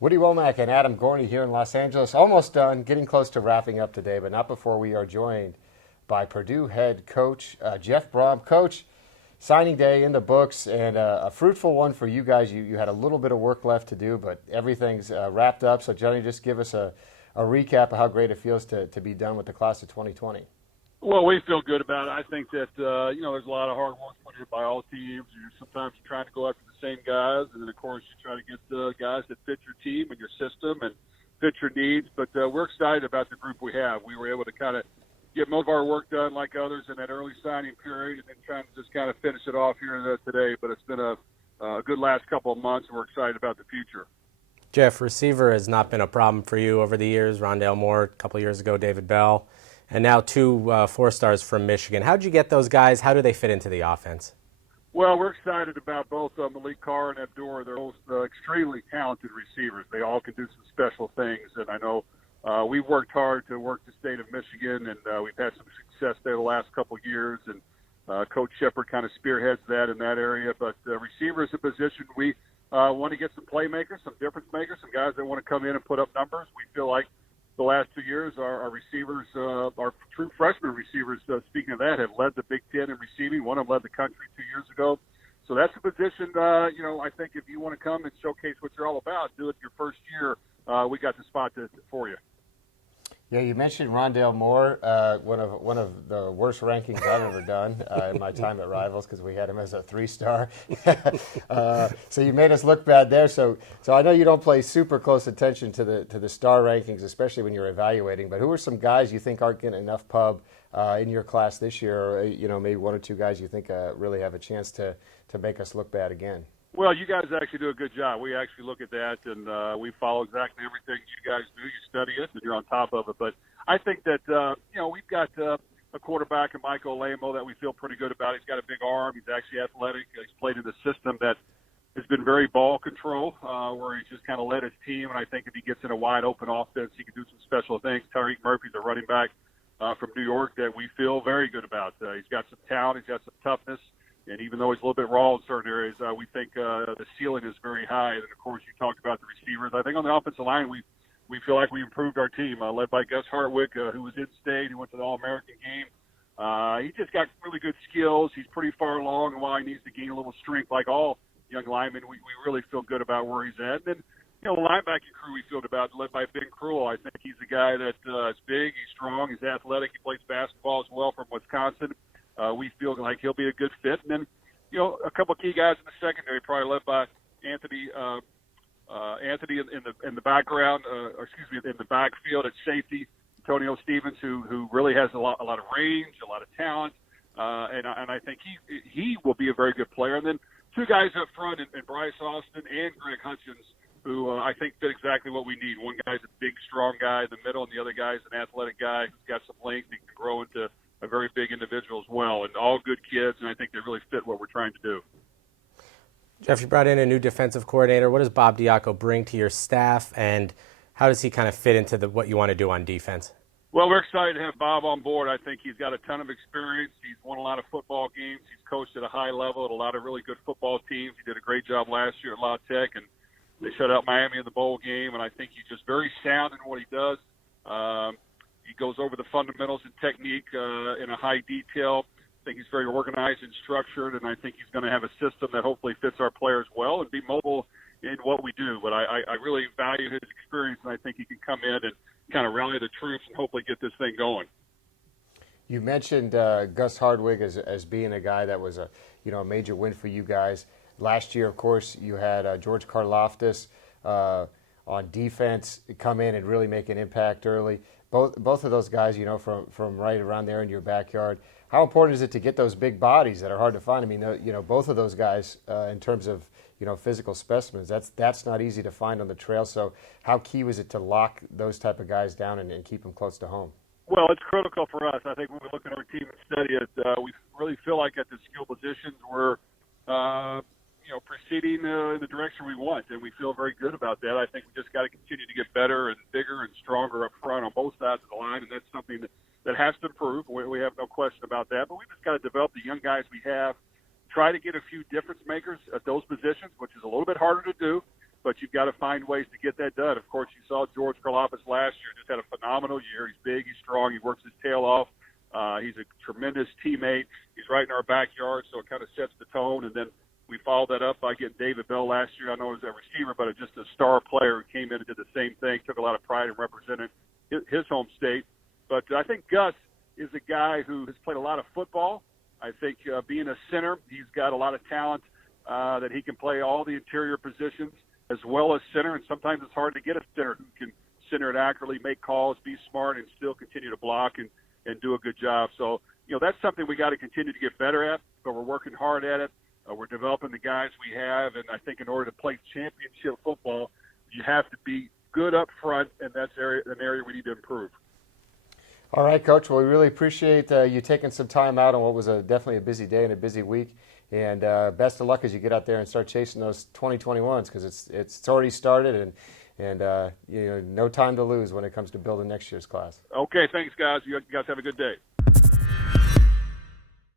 Woody Wommack and Adam Gorney here in Los Angeles. Almost done, getting close to wrapping up today, but not before we are joined by Purdue head coach Jeff Brohm. Coach, signing day in the books and a fruitful one for you guys. You had a little bit of work left to do, but everything's wrapped up. So, Johnny, just give us a recap of how great it feels to be done with the class of 2020. Well, we feel good about it. I think that, there's a lot of hard work put in by all teams. You're sometimes trying to go after the same guys, and then, of course, you try to get the guys that fit your team and your system and fit your needs. But we're excited about the group we have. We were able to kind of get most of our work done like others in that early signing period and then trying to just kind of finish it off here today. But it's been a good last couple of months, and we're excited about the future. Jeff, receiver has not been a problem for you over the years. Rondale Moore, a couple of years ago, David Bell. And now two four-stars from Michigan. How did you get those guys? How do they fit into the offense? Well, we're excited about both Malik Carr and Abdur. They're both extremely talented receivers. They all can do some special things. And I know we've worked hard to work the state of Michigan, and we've had some success there the last couple of years. And Coach Shepard kind of spearheads that in that area. But receiver is a position we want to get some playmakers, some difference makers, some guys that want to come in and put up numbers. We feel like the last 2 years, our receivers, our true freshman receivers, speaking of that, have led the Big Ten in receiving. One of them led the country 2 years ago. So that's a position, I think if you want to come and showcase what you're all about, do it your first year, we got the spot for you. Yeah, you mentioned Rondale Moore, one of the worst rankings I've ever done in my time at Rivals because we had him as a 3-star. So you made us look bad there. So I know you don't pay super close attention to the star rankings, especially when you're evaluating. But who are some guys you think aren't getting enough pub in your class this year? Or maybe one or two guys you think really have a chance to make us look bad again. Well, you guys actually do a good job. We actually look at that, and we follow exactly everything you guys do. You study it, and you're on top of it. But I think that, we've got a quarterback in Michael Lamo that we feel pretty good about. He's got a big arm. He's actually athletic. He's played in a system that has been very ball control, where he's just kind of led his team. And I think if he gets in a wide-open offense, he can do some special things. Tariq Murphy's a running back from New York that we feel very good about. He's got some talent. He's got some toughness. And even though he's a little bit raw in certain areas, we think the ceiling is very high. And, of course, you talked about the receivers. I think on the offensive line, we feel like we improved our team, led by Gus Hartwig, who was in state. He went to the All-American game. He just got really good skills. He's pretty far along, and while he needs to gain a little strength like all young linemen, we really feel good about where he's at. And then, the linebacking crew we feel about, led by Ben Cruel. I think he's a guy that is big, he's strong, he's athletic. He plays basketball as well from Wisconsin. We feel like he'll be a good fit. And then, a couple of key guys in the secondary, probably led by Anthony in the background, in the backfield at safety, Antonio Stevens, who really has a lot of range, a lot of talent, and I think he will be a very good player. And then two guys up front, in Bryce Austin and Greg Hutchins, who I think fit exactly what we need. One guy's a big, strong guy in the middle, and the other guy's an athletic guy who's got some length and can grow into a very big individual as well, and all good kids, and I think they really fit what we're trying to do. Jeff, you brought in a new defensive coordinator. What does Bob Diaco bring to your staff, and how does he kind of fit into what you want to do on defense? Well, we're excited to have Bob on board. I think he's got a ton of experience. He's won a lot of football games. He's coached at a high level at a lot of really good football teams. He did a great job last year at La Tech, and they shut out Miami in the bowl game, and I think he's just very sound in what he does. He goes over the fundamentals and technique in a high detail. I think he's very organized and structured, and I think he's going to have a system that hopefully fits our players well and be mobile in what we do. But I really value his experience, and I think he can come in and kind of rally the troops and hopefully get this thing going. You mentioned Gus Hardwig as being a guy that was a major win for you guys. Last year, of course, you had George Karlaftis on defense come in and really make an impact early. Both of those guys, from right around there in your backyard. How important is it to get those big bodies that are hard to find? I mean, both of those guys, in terms of physical specimens, that's not easy to find on the trail. So, how key was it to lock those type of guys down and keep them close to home? Well, it's critical for us. I think when we look at our team and study it, we really feel like at the skill positions we're proceeding in the direction we want, and we feel very good about that. I think we just got to continue to get better and bigger and stronger up front on both sides of the line, and that's something that has to improve. We have no question about that, but we just got to develop the young guys we have try to get a few difference makers at those positions, which is a little bit harder to do, but you've got to find ways to get that done. Of course, you saw George Karlaftis last year, just had a phenomenal year. He's big, he's strong, he works his tail off. He's a tremendous teammate. He's right in our backyard, so it kind of sets the tone. And then we followed that up by getting David Bell last year. I know he was a receiver, but just a star player who came in and did the same thing, took a lot of pride in representing his home state. But I think Gus is a guy who has played a lot of football. I think being a center, he's got a lot of talent that he can play all the interior positions as well as center. And sometimes it's hard to get a center who can center it accurately, make calls, be smart, and still continue to block and do a good job. So, that's something we got to continue to get better at, but we're working hard at it. We're developing the guys we have, and I think in order to play championship football, you have to be good up front, and that's an area we need to improve. All right, Coach. Well, we really appreciate you taking some time out on what was definitely a busy day and a busy week. And best of luck as you get out there and start chasing those 2021s, because it's already started, and no time to lose when it comes to building next year's class. Okay, thanks, guys. You guys have a good day.